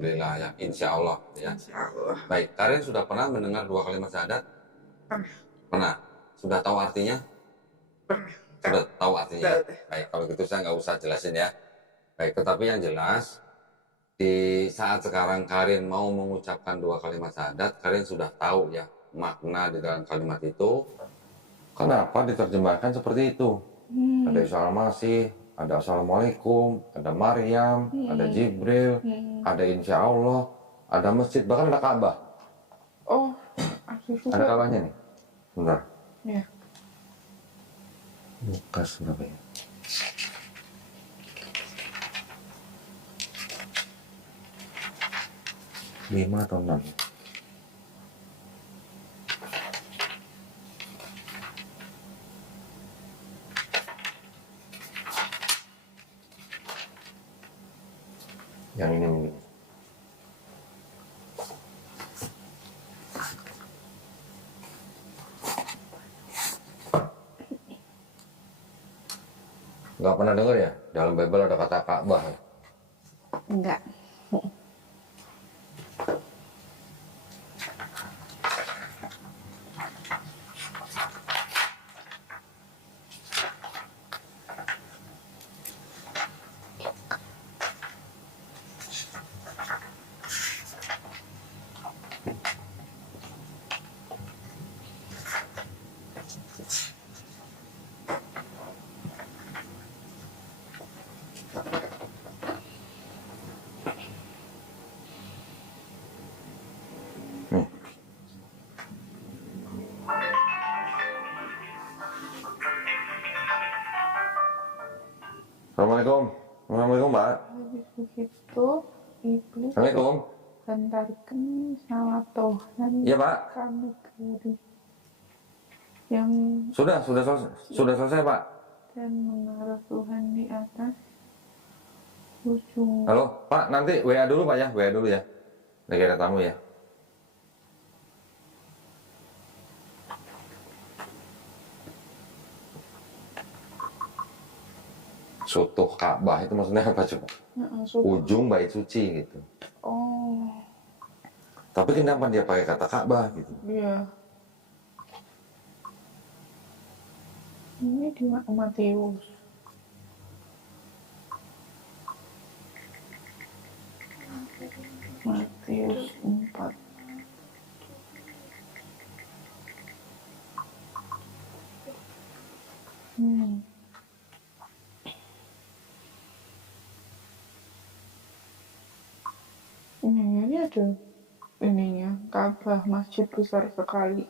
Alhamdulillah ya, insya Allah ya. Insya Allah. Baik, kalian sudah pernah mendengar dua kalimat syahadat? Pernah. Pernah. Sudah tahu artinya? Pernah. Sudah tahu artinya ya? Tahu deh. Baik, kalau gitu saya nggak usah jelasin ya. Baik, tetapi yang jelas, di saat sekarang kalian mau mengucapkan dua kalimat syahadat, kalian sudah tahu ya makna di dalam kalimat itu. Kenapa diterjemahkan seperti itu? Ada Isa al-Masih, ada Assalamualaikum, ada Maryam, ada Jibril, ada Insya Allah, ada masjid, bahkan ada Ka'bah. Oh, ada juga. Ada Ka'bahnya nih. Bentar. Ya. Lukas berapa ya? Lima atau 6? Yang ini mungkin. Nggak pernah dengar ya? Dalam Bible ada kata Ka'bah ya? Enggak. Nih. Assalamualaikum. Assalamualaikum, Mbak. Habis begitu, iblis Assalamualaikum. hantarkan sama Tuhan. Iya, Pak. Kami kiri. Yang Sudah selesai, Pak. dan mengarah Tuhan di atas ujung. Halo, Pak. Nanti WA dulu, Pak ya. WA dulu ya. Lagi ada tamu ya. Sutuh Ka'bah itu maksudnya apa coba? Ujung bait suci gitu. Oh, Tapi kenapa dia pakai kata Ka'bah gitu? iya. Ini di Matius. Matius 4. Ini ada ininya, Ka'bah, masjid besar sekali.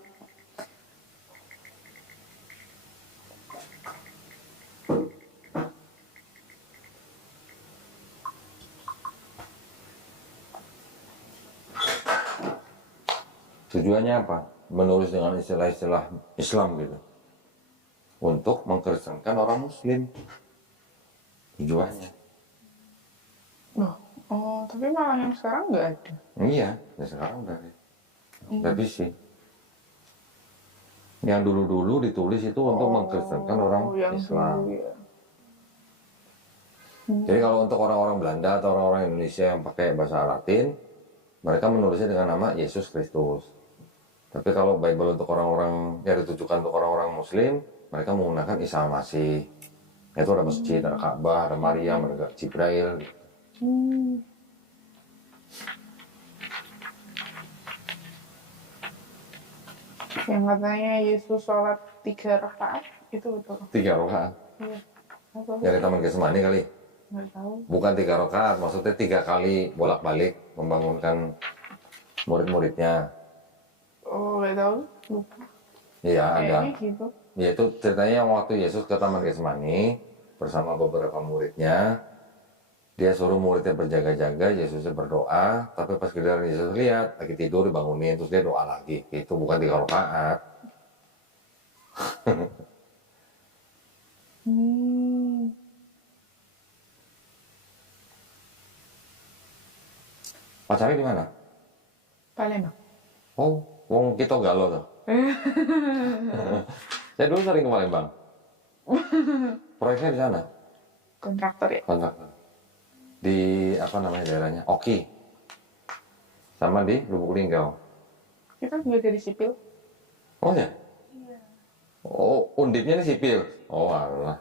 Tujuannya apa? Menulis dengan istilah-istilah Islam gitu. Untuk mengkristenkan orang Muslim. Tujuannya. Tapi malah yang sekarang nggak ada. Iya, ya sekarang udah revisi. Yang dulu-dulu ditulis itu untuk mengkristenkan orang yang Islam. dulu ya. Jadi kalau untuk orang-orang Belanda atau orang-orang Indonesia yang pakai bahasa Latin, mereka menulisnya dengan nama Yesus Kristus. Tapi kalau Bible untuk orang-orang yang ditujukan untuk orang-orang Muslim, mereka menggunakan Isa al-Masih. Itu ada masjid, ada Ka'bah, ada Maryam, ada Jibril. Yang katanya Yesus sholat 3 rakaat, itu betul. 3 rakaat. Iya. Apa? Dari Taman Getsemani kali. Nggak tahu. Bukan 3 rakaat, maksudnya 3 kali bolak-balik membangunkan murid-muridnya. Oh, nggak tahu. Lupa. Iya, ada. Kayaknya gitu. Ya itu ceritanya yang waktu Yesus ke Taman Getsemani bersama beberapa muridnya, dia suruh muridnya berjaga-jaga, Yesusnya berdoa, tapi pas giliran Yesus lihat lagi tidur dibangunin, terus dia doa lagi. Itu bukan 3 rakaat. Pacarnya di mana? Palembang. Oh, wong kita galau tuh. Saya dulu sering ke Palembang. Proyeknya di sana. Kontraktor ya? Kontraktor. Di apa namanya daerahnya? Oki. sama di Lubuk Linggau. Kita juga dari sipil. Oh ya? Oh, undipnya ini sipil. Oh, alah.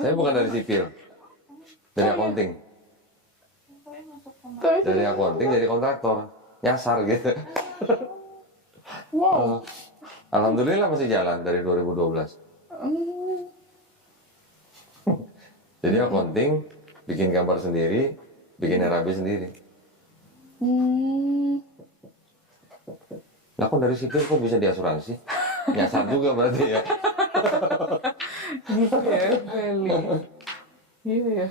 Saya bukan dari sipil. Dari accounting. Tapi Dari accounting jadi kontraktor. Nyasar gitu. wow. Alhamdulillah masih jalan dari 2012. Hmm. Jadi accounting, bikin gambar sendiri, bikin RAB sendiri. Hmm. Lah kok dari sipil kok bisa diasuransi? Nyasar juga berarti ya. Gitu ya, Feli. Iya ya.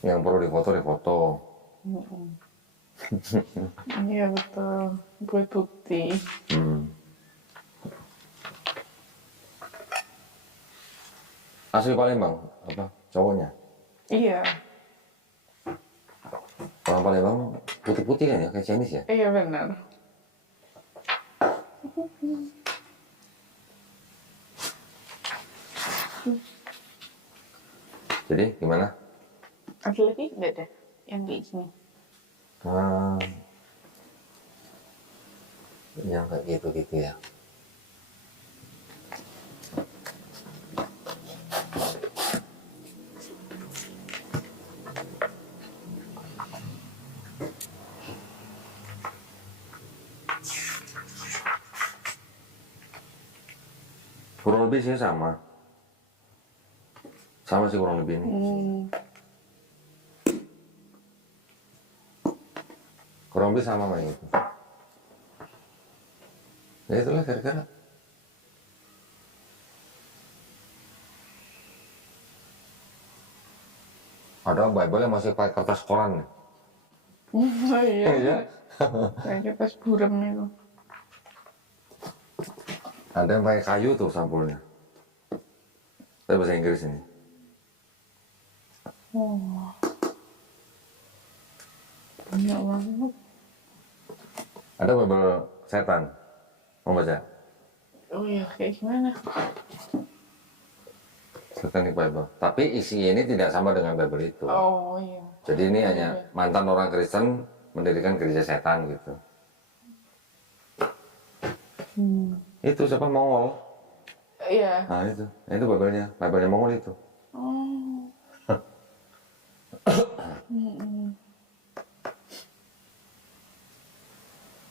Yang perlu difoto, difoto. Iya betul. Buat bukti. Asli Palembang, apa? Cowoknya. Iya. Orang Palembang putih-putih kan ya, kayak Chinese ya? Iya benar. Jadi gimana? Ada lagi nggak ada yang kayak gini? Ah, yang kayak gitu-gitu ya. Kurang lebih sih sama. Sama sih kurang lebih ini. Kurang lebih sama kayak gitu. Ya itulah kira-kira. Ada Bible yang masih pakai kertas koran. Oh iya. Iya. Kayak kertas buram itu. Ada yang pakai kayu tuh sampulnya. Tapi bahasa Inggris ini. Oh. Banyak banget. Ada Bible setan. Mau baca? Oh iya, kayak gimana? Satanic Bible. Tapi isi ini tidak sama dengan Bible itu. Oh iya. Jadi ini hanya mantan orang Kristen mendirikan gereja setan gitu. Itu siapa Mongol? Iya. Nah itu Bible-nya Mongol itu. Oh.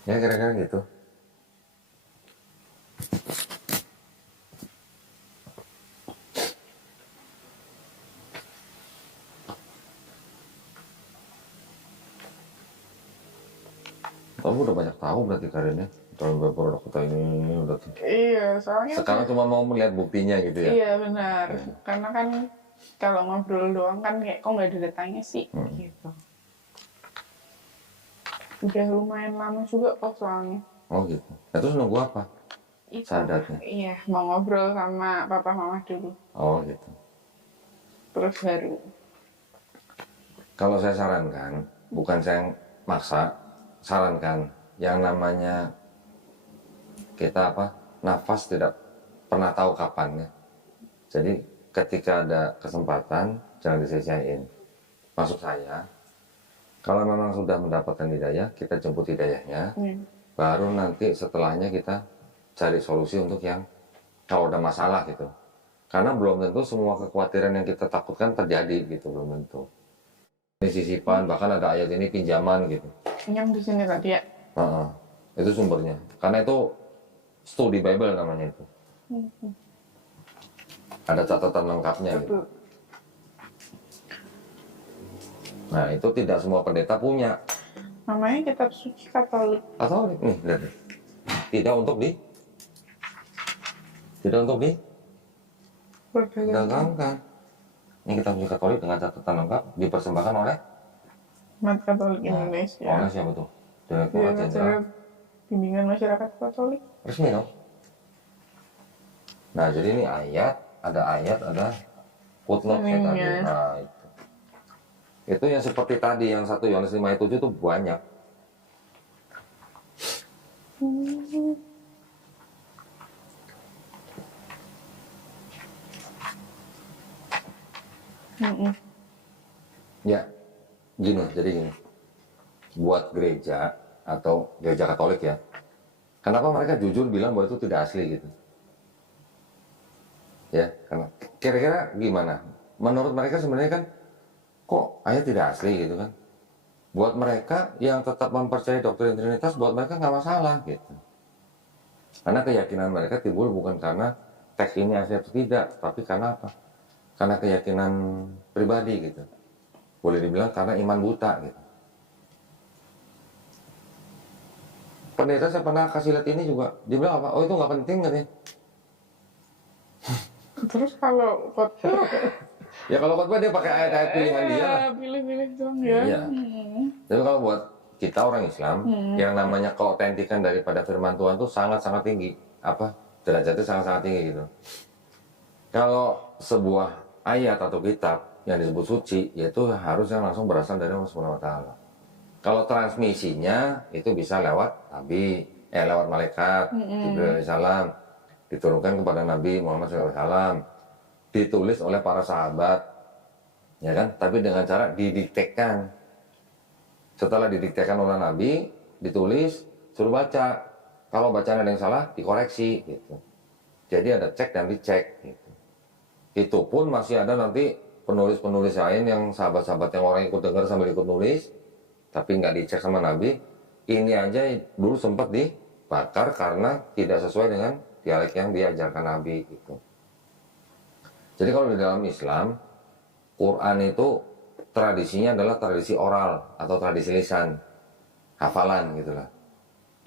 Ya kira-kira gitu. Kamu udah banyak tahu berarti karirnya dalam produk kita ini udah. Iya, soalnya Sekarang cuma mau melihat buktinya gitu ya. iya benar. Karena kan kalau ngobrol doang kan kayak kok nggak ada datanya sih gitu. Udah lumayan lama juga kok soalnya. Oh gitu. Nah, terus nunggu apa? Itu. Sadatnya. Iya, mau ngobrol sama papa mama dulu. Oh gitu. Terus baru. Kalau saya sarankan, bukan saya maksa, sarankan yang namanya kita nafas tidak pernah tahu kapan ya. Jadi ketika ada kesempatan jangan disia-siain. Maksud saya, kalau memang sudah mendapatkan hidayah, kita jemput hidayahnya. Baru nanti setelahnya kita cari solusi untuk yang kalau ada masalah gitu. Karena belum tentu semua kekhawatiran yang kita takutkan terjadi gitu, belum tentu. Ini sisipan, bahkan ada ayat ini pinjaman gitu. Yang di sini tadi ya. Itu sumbernya. Karena itu studi Bible namanya itu. Ada catatan lengkapnya gitu. Nah itu tidak semua pendeta punya. Namanya kitab suci Katolik. Katolik nih, lihat. Tidak untuk didagangkan. Ini kitab suci Katolik dengan catatan lengkap dipersembahkan oleh Umat Katolik Indonesia. oleh siapa tuh? Direktorat Jenderal Bimbingan Masyarakat Katolik. Resmi dong. Nah jadi ini ada footnote kayak tadi. Nah itu yang seperti tadi yang 1 Yohanes 5 ayat 7 itu banyak. Ya, jadi gini. Buat gereja atau gereja Katolik ya, kenapa mereka jujur bilang bahwa itu tidak asli gitu? Ya, karena kira-kira gimana? Menurut mereka sebenarnya kan, kok ayat tidak asli gitu kan? Buat mereka yang tetap mempercayai doktrin Trinitas, buat mereka nggak masalah gitu. Karena keyakinan mereka timbul bukan karena teks ini asli atau tidak, tapi karena apa? Karena keyakinan pribadi gitu. Boleh dibilang karena iman buta gitu. Pendeta saya pernah kasih lihat ini juga, dia bilang apa? Oh itu nggak penting katanya. Terus kalau khotbah, Ya kalau khotbah dia pakai ayat-ayat pilihan dia lah. pilih-pilih doang ya. Iya. Tapi kalau buat kita orang Islam, yang namanya keautentikan daripada firman Tuhan itu sangat-sangat tinggi. Apa? Derajatnya sangat-sangat tinggi gitu. Kalau sebuah ayat atau kitab yang disebut suci, yaitu harusnya langsung berasal dari Allah Subhanahu wa Ta'ala. Kalau transmisinya itu bisa lewat nabi, lewat malaikat, Jibril alaihissalam, diturunkan kepada Nabi Muhammad SAW, ditulis oleh para sahabat, ya kan? Tapi dengan cara didiktekan. Setelah didiktekan oleh Nabi, ditulis, suruh baca. Kalau bacaan ada yang salah, dikoreksi, gitu. Jadi ada cek dan dicek, gitu. Itu pun masih ada nanti penulis-penulis lain yang sahabat-sahabat yang orang ikut dengar sambil ikut nulis, tapi nggak dicek sama Nabi. Ini aja dulu sempat dibakar karena tidak sesuai dengan dialek yang diajarkan Nabi gitu. Jadi kalau di dalam Islam, Quran itu tradisinya adalah tradisi oral atau tradisi lisan, hafalan gitulah.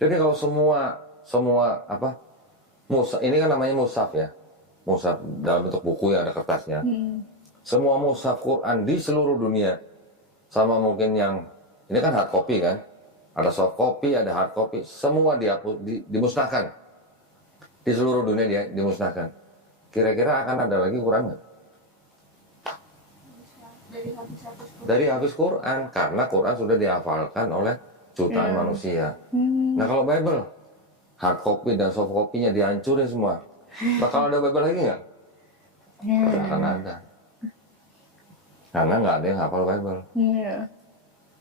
Jadi kalau semua apa? Ini kan namanya mushaf ya. Mushaf dalam bentuk buku yang ada kertasnya. Semua mushaf Quran di seluruh dunia, sama mungkin yang ini kan hard copy kan, ada soft copy, ada hard copy, semua dimusnahkan. Di seluruh dunia dia dimusnahkan. Kira-kira akan ada lagi Quran nggak? Dari habis Quran, karena Quran sudah dihafalkan oleh jutaan manusia. Nah kalau Bible, hard copy dan soft copy-nya dihancurin semua. Bakal ada Bible lagi nggak? Tidak akan ada. Karena nggak ada yang hafal Bible.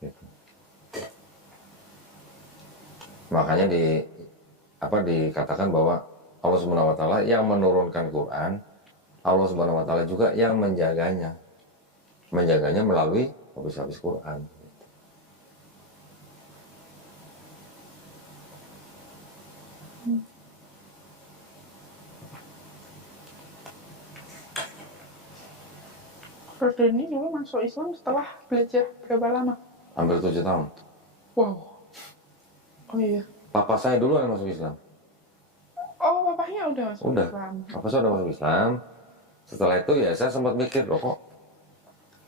Gitu. Makanya dikatakan bahwa Allah Subhanahu wa Ta'ala yang menurunkan Quran, Allah Subhanahu wa Ta'ala juga yang menjaganya melalui habis-habis Quran. Bro ini dulu masuk Islam setelah belajar berapa lama? Hampir 7 tahun. Wow. Oh iya. Papa saya dulu yang masuk Islam. Oh, papahnya udah masuk Udah. Islam. Papa saya udah masuk Islam. Setelah itu ya saya sempat mikir, loh kok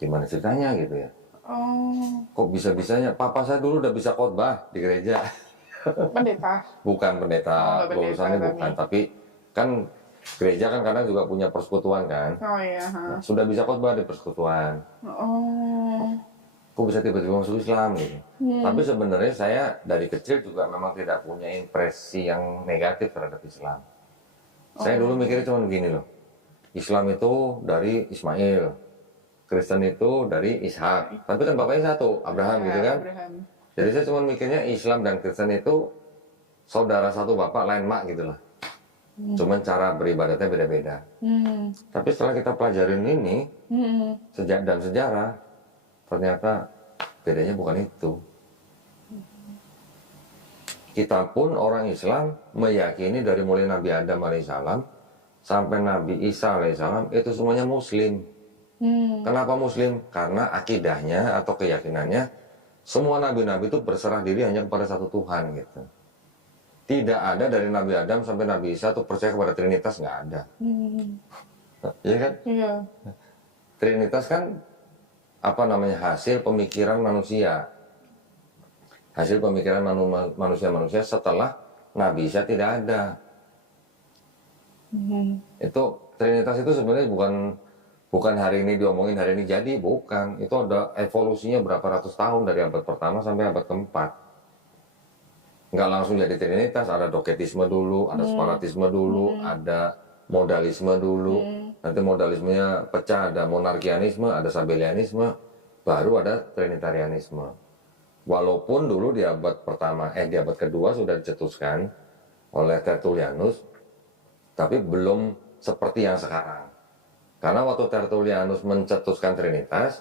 gimana ceritanya gitu ya. Oh. Kok bisa-bisanya papa saya dulu udah bisa khotbah di gereja. Pendeta. Bukan pendeta, pendeta, lulusannya bukan, tapi kan gereja kan kadang juga punya persekutuan kan. Oh iya. Nah, sudah bisa khotbah di persekutuan. Oh. Kok bisa tiba-tiba masuk Islam gitu. Tapi sebenarnya saya dari kecil juga memang tidak punya impresi yang negatif terhadap Islam. Saya dulu mikirnya cuma begini loh. Islam itu dari Ismail, Kristen itu dari Ishak. Tapi kan bapaknya satu, Abraham gitu kan. Abraham. Jadi saya cuma mikirnya Islam dan Kristen itu saudara satu bapak lain mak gitu lah. Cuman cara beribadatnya beda-beda. Tapi setelah kita pelajarin ini, dan sejarah, ternyata bedanya bukan itu. Kita pun orang Islam meyakini dari mulai Nabi Adam alaihissalam sampai Nabi Isa alaihissalam itu semuanya Muslim. Kenapa Muslim? Karena akidahnya atau keyakinannya semua nabi-nabi itu berserah diri hanya kepada satu Tuhan gitu. Tidak ada dari Nabi Adam sampai Nabi Isa itu percaya kepada Trinitas, nggak ada. Iya kan? Iya. Trinitas kan apa namanya, hasil pemikiran manusia. Hasil pemikiran manusia setelah Nabi Isa tidak ada. Itu Trinitas itu sebenarnya bukan hari ini diomongin, hari ini jadi, bukan. Itu ada evolusinya berapa ratus tahun dari abad pertama sampai abad keempat. Nggak langsung jadi Trinitas, ada doketisme dulu, ada separatisme dulu, ada modalisme dulu, nanti modalismenya pecah, ada monarkianisme, ada sabellianisme, baru ada trinitarianisme. Walaupun dulu di abad pertama, di abad kedua sudah dicetuskan oleh Tertullianus, tapi belum seperti yang sekarang. Karena waktu Tertullianus mencetuskan Trinitas,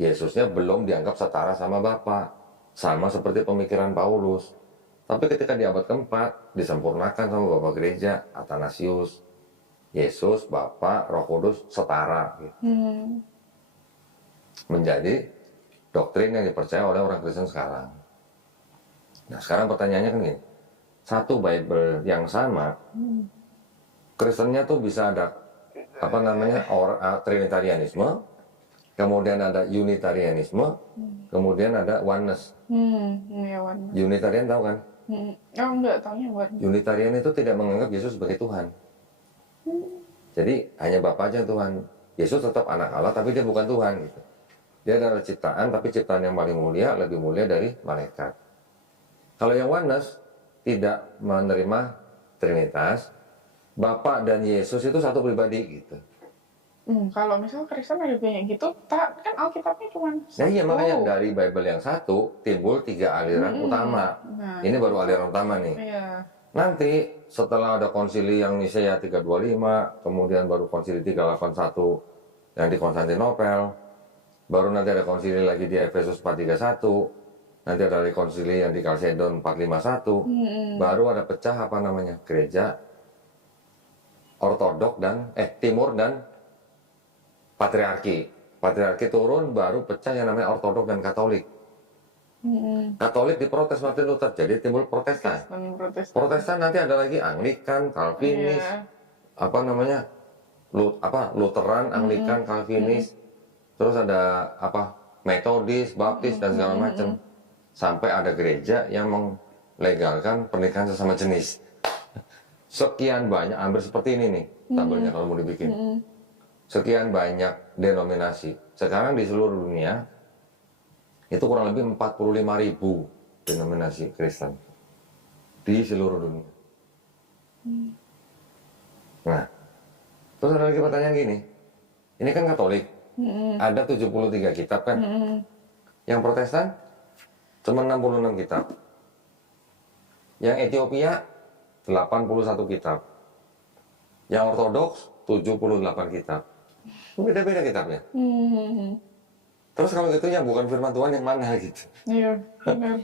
Yesusnya belum dianggap setara sama Bapa, sama seperti pemikiran Paulus. Tapi ketika di abad keempat, disempurnakan sama Bapak Gereja, Athanasius, Yesus, Bapa, Roh Kudus setara. Gitu. Menjadi doktrin yang dipercaya oleh orang Kristen sekarang. Nah sekarang pertanyaannya kan gini, satu Bible yang sama, Kristennya tuh bisa ada Trinitarianisme, kemudian ada Unitarianisme, kemudian ada Oneness. Ya, Oneness. Unitarian tahu kan? Oh enggak, taunya Oneness. Unitarian itu tidak menganggap Yesus sebagai Tuhan. Jadi hanya Bapa aja yang Tuhan. Yesus tetap anak Allah tapi dia bukan Tuhan gitu. Dia adalah ciptaan tapi ciptaan yang paling mulia, lebih mulia dari malaikat. Kalau yang Oneness tidak menerima Trinitas, Bapa dan Yesus itu satu pribadi gitu. Kalau misal Kristen ada banyak gitu, kan Alkitabnya cuma satu. Nah iya makanya dari Bible yang satu timbul 3 aliran utama. Nah, ini baru aliran utama nih. Iya. Nanti setelah ada konsili yang Nisea 325, kemudian baru konsili 381 yang di Konstantinopel, baru nanti ada konsili lagi di Efesus 431, nanti ada konsili yang di Kalsedon 451, baru ada pecah gereja Ortodok dan Timur dan Patriarki. Patriarki turun baru pecah yang namanya Ortodok dan Katolik. Katolik diprotes Martin Luther, jadi timbul Protestan. Protestan nanti ada lagi Anglikan, Calvinis, Lutheran, Anglikan, Calvinis, terus ada Metodis, Baptis dan segala macam. Sampai ada gereja yang melegalkan pernikahan sesama jenis. Sekian banyak, hampir seperti ini nih tabelnya kalau mau dibikin. Sekian banyak denominasi. Sekarang di seluruh dunia itu kurang lebih 45.000 denominasi Kristen di seluruh dunia. Nah, terus ada lagi pertanyaan gini. Ini kan Katolik. Ada 73 kitab kan? Yang Protestan cuma 66 kitab. Yang Ethiopia 81 kitab. Yang Ortodoks 78 kitab. Beda-beda kitabnya. Terus kalau gitu yang bukan firman Tuhan yang mana gitu? Iya, benar.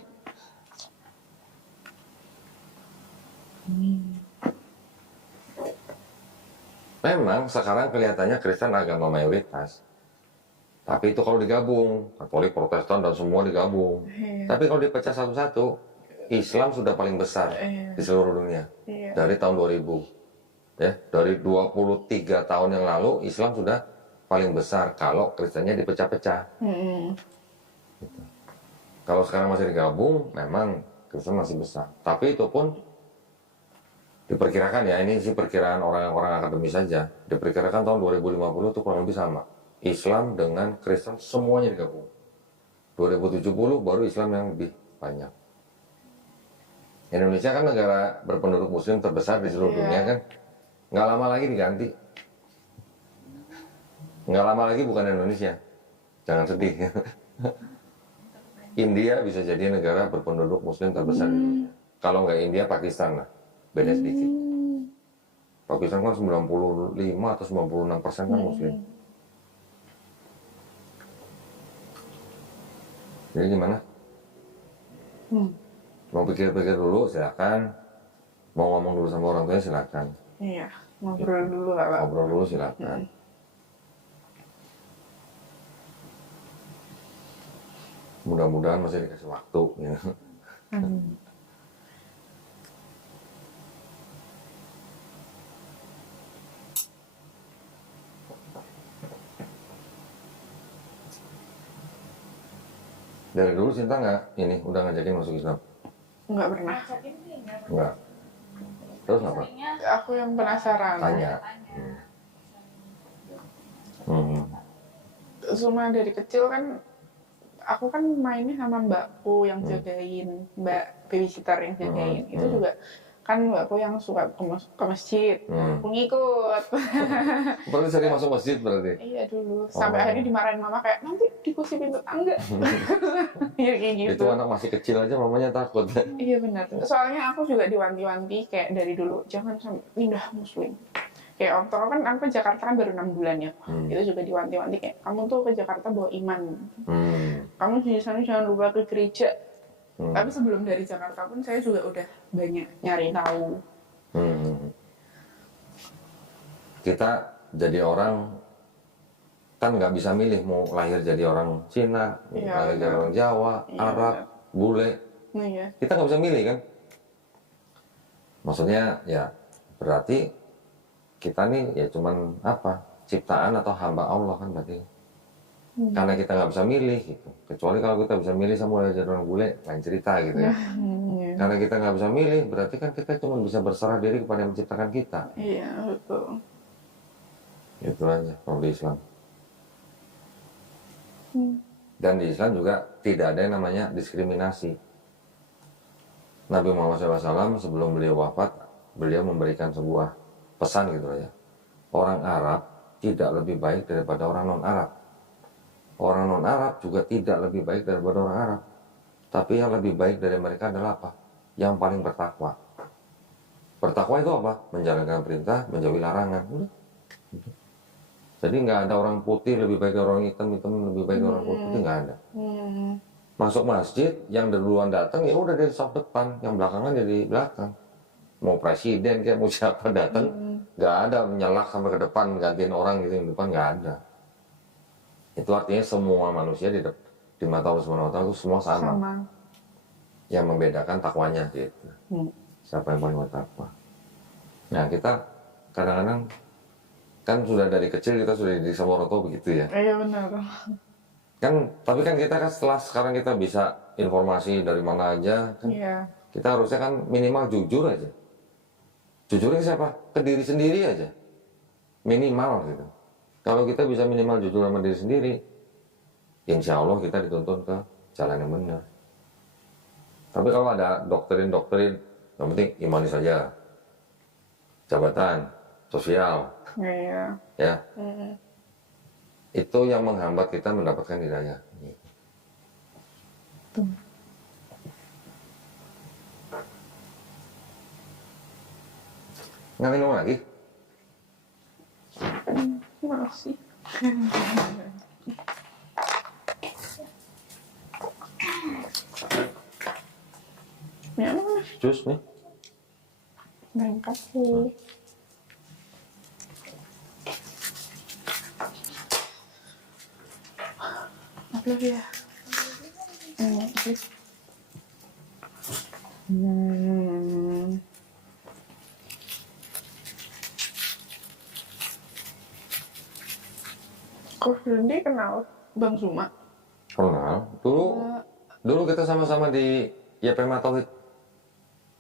Memang sekarang kelihatannya Kristen agama mayoritas. Tapi itu kalau digabung, Katolik, Protestan dan semua digabung. Iya. Tapi kalau dipecah satu-satu, Islam sudah paling besar di seluruh dunia. Iya. Dari tahun 2000. Ya, dari 23 tahun yang lalu Islam sudah paling besar kalau Kristennya dipecah-pecah. Gitu. Kalau sekarang masih digabung, memang Kristen masih besar. Tapi itu pun diperkirakan ya, ini sih perkiraan orang-orang akademis saja. Diperkirakan tahun 2050 itu kurang lebih sama. Islam dengan Kristen semuanya digabung. 2070 baru Islam yang lebih banyak. Indonesia kan negara berpenduduk Muslim terbesar di seluruh dunia kan. Nggak lama lagi diganti. Nggak lama lagi bukan Indonesia. Jangan sedih. India bisa jadi negara berpenduduk Muslim terbesar di dunia. Kalau nggak India, Pakistan lah. Beda sedikit. Pakistan kan 95 atau 96% kan Muslim. Jadi gimana? Mau pikir-pikir dulu silakan. Mau ngomong dulu sama orang tuanya silakan. Iya, ngobrol dulu lah, Pak. Ngobrol dulu silakan. Mudah-mudahan masih dikasih waktu. Ya. Dari dulu Cinta nggak ini udah ngajakin masuk Islam? Nggak pernah. Nggak. Terus apa? Aku yang penasaran. Tanya. Cuma dari kecil kan, aku kan mainnya sama mbakku yang jagain, mbak babysitter yang jagain. Itu juga kan mbakku yang suka ke masjid, nah, aku ngikut. Berarti sering masuk masjid berarti? Iya dulu, sampai akhirnya dimarahin mama kayak nanti dikunci pintu tangga. Iya kayak gitu. Itu anak masih kecil aja mamanya takut. Iya benar. Soalnya aku juga diwanti-wanti kayak dari dulu jangan sampai pindah muslim. Kayak waktu kan aku ke Jakarta kan baru 6 bulan ya. Itu juga diwanti-wanti kayak kamu tuh ke Jakarta bawa iman. Kamu di sana jangan lupa ke gereja. Tapi sebelum dari Jakarta pun saya juga udah banyak nyari tahu. Kita jadi orang kan nggak bisa milih mau lahir jadi orang Cina, lahir jadi orang Jawa, Arab, bule. Nah, ya. Kita nggak bisa milih kan? Maksudnya ya berarti kita nih ya cuman apa? Ciptaan atau hamba Allah kan berarti. Karena kita nggak bisa milih gitu. Kecuali kalau kita bisa milih sama jadi orang bule, lain cerita gitu ya. Karena kita nggak bisa milih, berarti kan kita cuma bisa berserah diri kepada yang menciptakan kita. Iya, betul. Itu aja kalau di Islam. Dan di Islam juga tidak ada yang namanya diskriminasi. Nabi Muhammad SAW sebelum beliau wafat, beliau memberikan sebuah pesan gitu ya. Orang Arab tidak lebih baik daripada orang non-Arab. Orang non-Arab juga tidak lebih baik daripada orang Arab. Tapi yang lebih baik dari mereka adalah apa? Yang paling bertakwa. Bertakwa itu apa? Menjalankan perintah, menjauhi larangan. Udah. Jadi nggak ada orang putih lebih baik dari orang hitam, hitam lebih baik dari orang putih, nggak ada. Masuk masjid, yang duluan datang ya udah dari saf depan, yang belakangan jadi belakang. Mau presiden kayak mau siapa datang, nggak ada menyalak sampai ke depan gantiin orang gitu yang depan, nggak ada. Itu artinya semua manusia di mata Allah Subhanahu wa Ta'ala itu semua sama. Yang membedakan takwanya gitu. Siapa yang paling bertakwa. Nah kita kadang-kadang kan sudah dari kecil kita sudah dididik sama orang tua begitu ya. Iya benar. Kan tapi kan kita kan setelah sekarang kita bisa informasi dari mana aja kan. Iya. Kita harusnya kan minimal jujur aja. Jujurnya siapa? Ke diri sendiri aja. Minimal gitu. Kalau kita bisa minimal jujur sama diri sendiri, insya Allah kita dituntun ke jalan yang benar. Tapi kalau ada doktrin-doktrin, yang penting imani saja. Jabatan, sosial, Iya. ya. Itu yang menghambat kita mendapatkan hidayah. Nggak minum lagi? Makasih. Ya, mana? Jus nih. Terima kasih. Apa ya? Kok Randy kenal Bang Zuma? Kenal. Dulu kita sama-sama di YPMA Tauhid.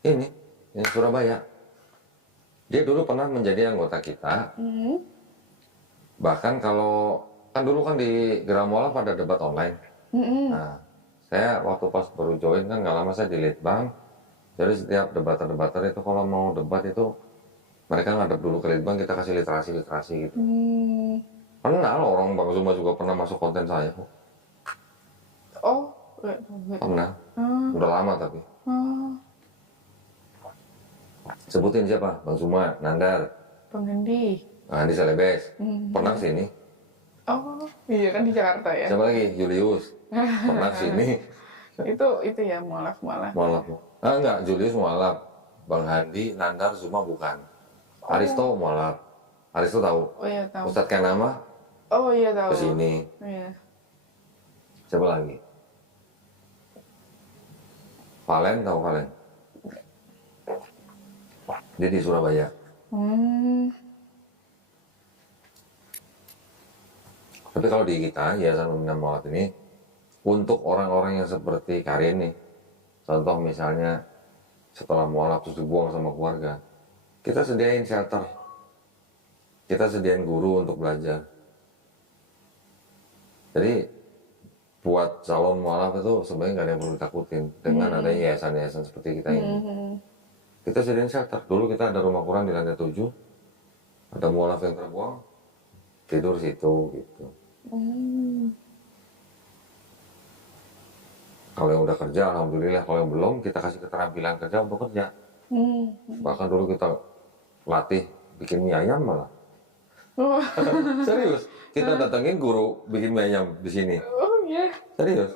Ini Surabaya. Dia dulu pernah menjadi anggota kita. Bahkan kalau kan dulu kan di Geramola pada debat online. Nah, saya waktu pas baru join kan nggak lama saya di Litbang. Jadi setiap debater-debater itu kalau mau debat itu mereka ngadep dulu ke Litbang, kita kasih literasi gitu. Kenal orang Bang Zuma juga pernah masuk konten saya kok. Oh, Pernah. Udah lama tapi. Sebutin siapa? Bang Zuma, Nandar, Bang Andi. Andi Salebes. Pernah kesini. Oh, iya kan di Jakarta ya. Siapa lagi? Julius. Pernah kesini. itu ya mualaf. Mualaf. Enggak, Julius mualaf. Bang Handi, Nandar, Zuma bukan. Aristo mualaf. Aristo tahu. Oh iya tahu. Ustadz Kanama Oh iya tahu. kesini. Iya. Siapa lagi? Valen, tahu Valen? Dia di Surabaya. Tapi kalau di kita, Yayasan Pembinaan Mualaf ini, untuk orang-orang yang seperti Karin nih, contoh misalnya setelah mualaf terus dibuang sama keluarga, kita sediain shelter, kita sediain guru untuk belajar. Jadi buat calon mualaf itu sebenarnya nggak ada yang perlu ditakutin dengan adanya yayasan-yayasan seperti kita ini. kita sediain shelter. Dulu kita ada rumah Quran di lantai 7, ada mualaf yang terbuang, tidur situ gitu. Kalau yang udah kerja, alhamdulillah. Kalau yang belum, kita kasih keterampilan kerja untuk kerja. Bahkan dulu kita latih bikin mie ayam malah. Oh, Serius, kita datengin guru bikin mie ayam di sini. oh ya. Serius.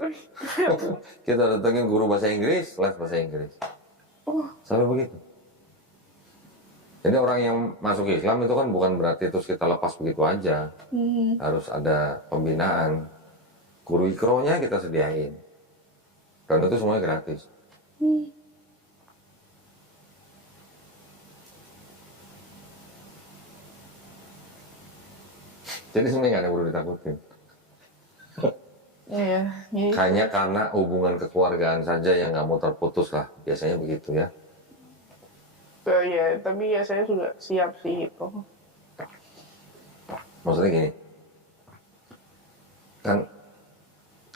Kita datengin guru bahasa Inggris, les bahasa Inggris. Oh, Sampai begitu. Jadi orang yang masuk Islam itu kan bukan berarti terus kita lepas begitu aja. Harus ada pembinaan. Guru ikronya kita sediain. Dan itu semuanya gratis. Jadi sebenarnya nggak ada yang perlu ditakutin. iya. Iya. Hanya karena hubungan kekeluargaan saja yang nggak mau terputus lah. Biasanya begitu ya. Oh, iya, tapi ya saya juga siap sih itu. Maksudnya gini. Kan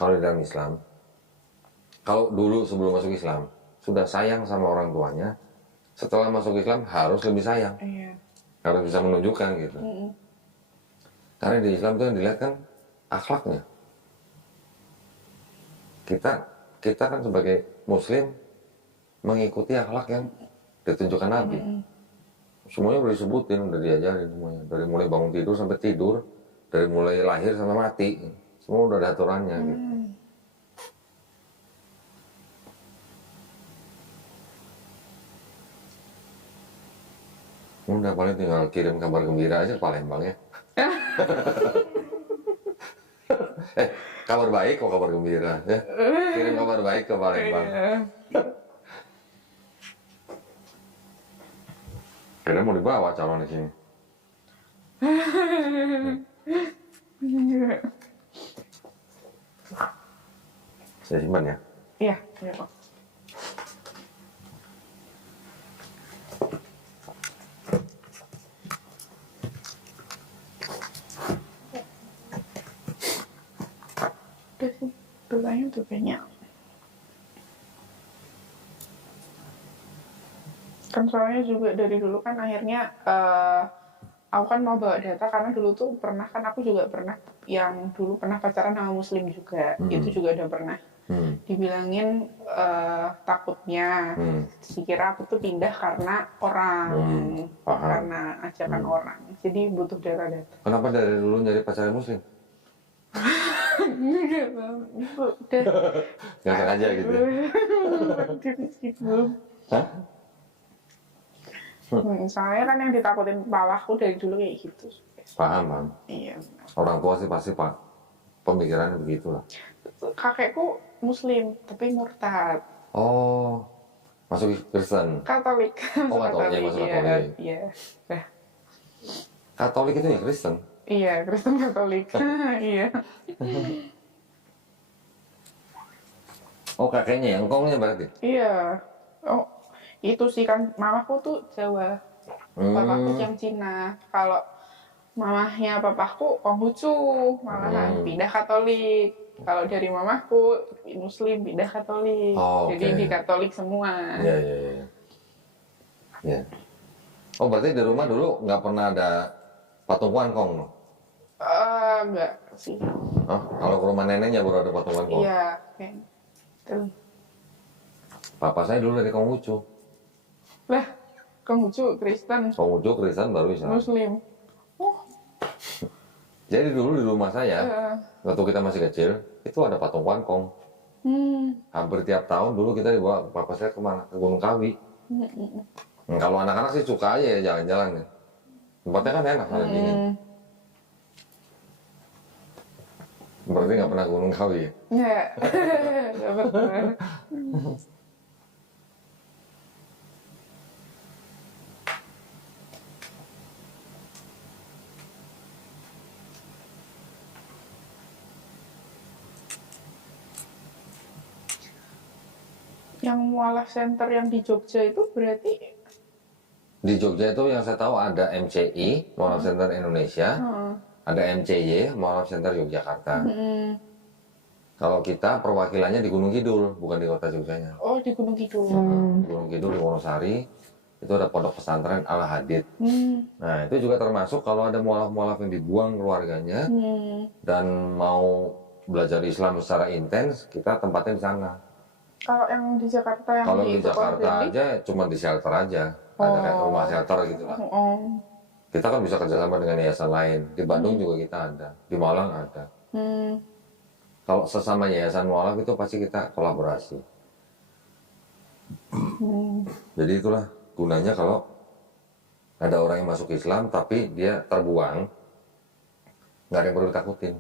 kalau di dalam Islam, kalau dulu sebelum masuk Islam, sudah sayang sama orang tuanya, setelah masuk Islam harus lebih sayang. Iya. Harus bisa menunjukkan gitu. Karena di Islam itu yang dilihat kan akhlaknya. Kita kan sebagai Muslim mengikuti akhlak yang ditunjukkan Nabi. Semuanya udah disebutin, udah diajarin semuanya. Dari mulai bangun tidur sampai tidur, dari mulai lahir sampai mati, semua udah ada aturannya gitu. Udah paling tinggal kirim kabar gembira aja ke Palembang ya. Kabar baik kok kabar gembira ya. Kirim kabar baik ke Palembang. Kira mau dibawa calon di sini. Saya simpan ya. Iya, iya Pak. Udah sih, dulanya udah banyak. Kan soalnya juga dari dulu kan akhirnya aku kan mau bawa data karena dulu tuh pernah kan aku juga pernah yang dulu pernah pacaran sama Muslim juga. Itu juga udah pernah dibilangin takutnya dikira aku tuh pindah karena orang, karena ajakan orang. Jadi butuh data-data. Kenapa dari dulu nyari pacaran Muslim? Itu udah Nggak sengaja gitu. Hah? Soalnya kan yang ditakutin bawahku dari dulu kayak gitu. Paham. Iya. Orang tua sih pasti pak pemikirannya begitulah. Kakekku Muslim tapi murtad. Oh, masuk Kristen. Katolik. Oh, Katolik, masuk Katolik. Iya. Nah, Katolik itu ya Kristen. iya, Kristen Katolik. Iya. Oh, kakeknya yang engkongnya berarti. Iya. Oh, itu sih kan mamaku tuh Jawa. Papaku yang Cina. Kalau mamahnya papaku Konghucu, malahan pindah Katolik. Kalau dari mamaku Muslim pindah Katolik. Oh, jadi oke. di Katolik semua. Iya. Ya. Oh, berarti di rumah dulu nggak pernah ada patung Kuankong? Enggak sih. Oh, kalau ke rumah neneknya baru ada patung Kuankong. Iya, kayak gitu. Papa saya dulu dari Konghucu. Lah, Konghucu Kristen, Konghucu Kristen baru Islam. Muslim. Oh, Jadi dulu di rumah saya, waktu kita masih kecil, itu ada patung Kuankong. Hampir tiap tahun dulu kita dibawa papa saya kemana? Ke Gunung Kawi. Kalau anak-anak sih suka aja ya jalan-jalan ya. Tempatnya kan enak, ada dingin. Berarti nggak pernah ke Gunung Kawi ya? Enggak. Enggak pernah. Yang mualaf center yang di Jogja itu berarti Di Jogja itu yang saya tahu ada MCI, Mualaf Center Indonesia, ada MCY, Mualaf Center Yogyakarta. Kalau kita perwakilannya di Gunung Kidul, bukan di kota Jogjanya. oh di Gunung Kidul. Di Gunung Kidul di Wonosari, itu ada pondok pesantren Al-Hadid. Nah, itu juga termasuk kalau ada mualaf-mualaf yang dibuang keluarganya dan mau belajar Islam secara intens, kita tempatin di sana. Kalau yang di Jakarta yang Kalau di di Jakarta Pondok aja cuma di shelter aja, ada kayak rumah shelter gitu lah. Oh. Kita kan bisa kerjasama dengan yayasan lain. Di Bandung juga kita ada, di Malang ada. Kalau sesama yayasan mualaf itu pasti kita kolaborasi. Jadi itulah gunanya kalau ada orang yang masuk Islam tapi dia terbuang, nggak ada yang perlu ditakutin.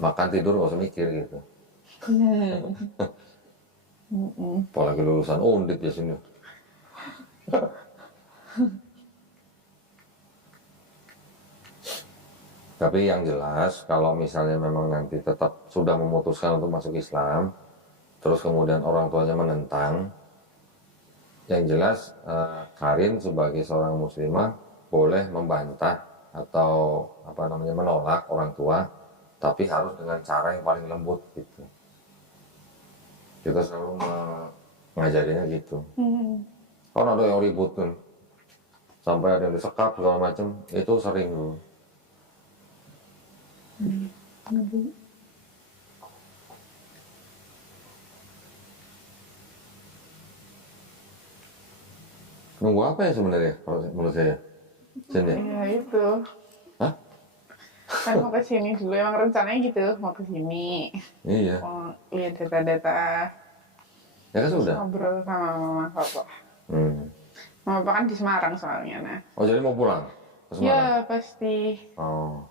Makan tidur nggak usah mikir gitu. Apalagi lulusan Undip ya sini. Tapi yang jelas kalau misalnya memang nanti tetap sudah memutuskan untuk masuk Islam, terus kemudian orang tuanya menentang, yang jelas Karin sebagai seorang muslimah boleh membantah atau menolak orang tua, tapi harus dengan cara yang paling lembut gitu. Kita selalu mengajarinya gitu. Kalau ada yang ribut kan, sampai ada yang disekap segala macam, itu sering dulu. Nunggu apa ya sebenarnya kalau menurut saya? Sini. Ya itu. Hah? Kan mau ke sini dulu, emang rencananya gitu, mau ke sini. Iya. Mau lihat data-data. Ya kan sudah. Ngobrol sama mama papa. Mama papa kan di Semarang soalnya, nah. Oh jadi mau pulang ke Semarang? Ya pasti. Oh.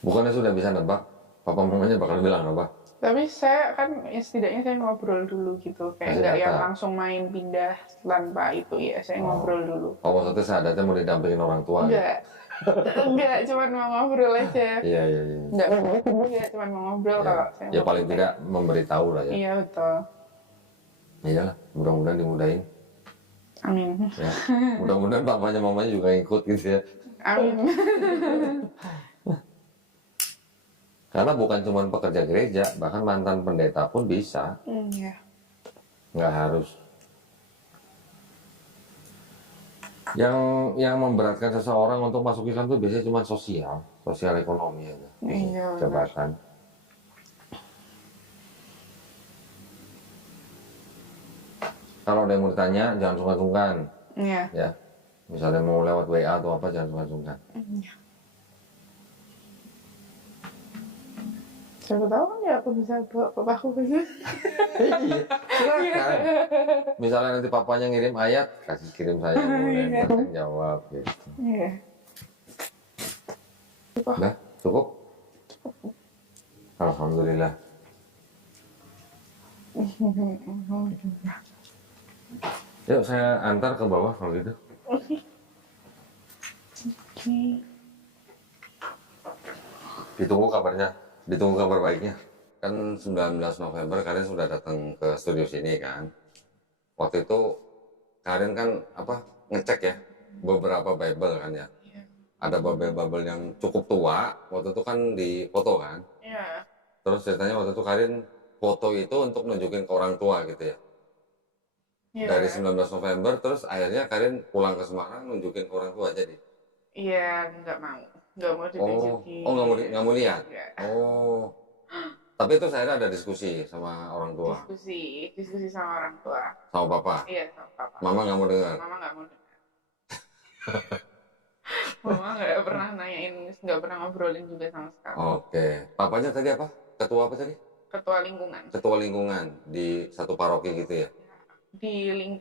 Bukannya sudah bisa nebak? Papa mamanya bakal bilang apa? Tapi saya kan ya setidaknya saya ngobrol dulu gitu, kayak Kasih nggak data. yang langsung main pindah tanpa itu ya, saya ngobrol dulu. Oh maksudnya sahadatnya mau didampingin orang tua? Enggak, enggak, cuma mau ngobrol aja. Iya. Enggak, cuma mau ngobrol kalau saya. Ya paling tidak memberitahu lah ya. Iya betul. Iyalah, mudah-mudahan dimudahin. Amin. Ya. Mudah-mudahan papanya mamanya juga ikut gitu ya. Amin. Karena bukan cuma pekerja gereja, bahkan mantan pendeta pun bisa. Iya. Nggak harus. Yang memberatkan seseorang untuk masuk Islam itu biasanya cuma sosial ekonomi aja. Iya. Jabatan. Kalau ada yang mau ditanya, jangan sungkan-sungkan. Iya. Ya, misalnya mau lewat WA atau apa, jangan sungkan-sungkan. Iya. Siapa tahu kan ya aku bisa bawa papaku ke sini. Iya, silakan. Misalnya nanti papanya ngirim ayat, kirim saya boleh, nanti jawab gitu. Iya. Udah, cukup? Alhamdulillah. Yuk saya antar ke bawah kalau gitu. Oke. Ditunggu kabarnya, ditunggu kabar baiknya. Kan 19 November Karin sudah datang ke studio sini kan. Waktu itu Karin kan ngecek ya beberapa Bible kan ya. Ada Bible yang cukup tua, waktu itu kan di foto kan. Iya. Terus ceritanya waktu itu Karin foto itu untuk nunjukin ke orang tua gitu ya. Iya. Dari 19 November terus akhirnya Karin pulang ke Semarang nunjukin ke orang tua jadi. Iya, nggak mau ditunjukin. Oh nggak mau lihat. Nggak. Oh. Tapi itu saya ada diskusi sama orang tua, Diskusi sama orang tua. sama papa. Iya, sama papa. Mama nggak mau dengar. Mama nggak mau dengar. Mama nggak pernah nanyain, nggak pernah ngobrolin juga sama sekali. Oke. Papanya tadi apa? Ketua apa tadi? Ketua lingkungan. Ketua lingkungan di satu paroki gitu ya? Di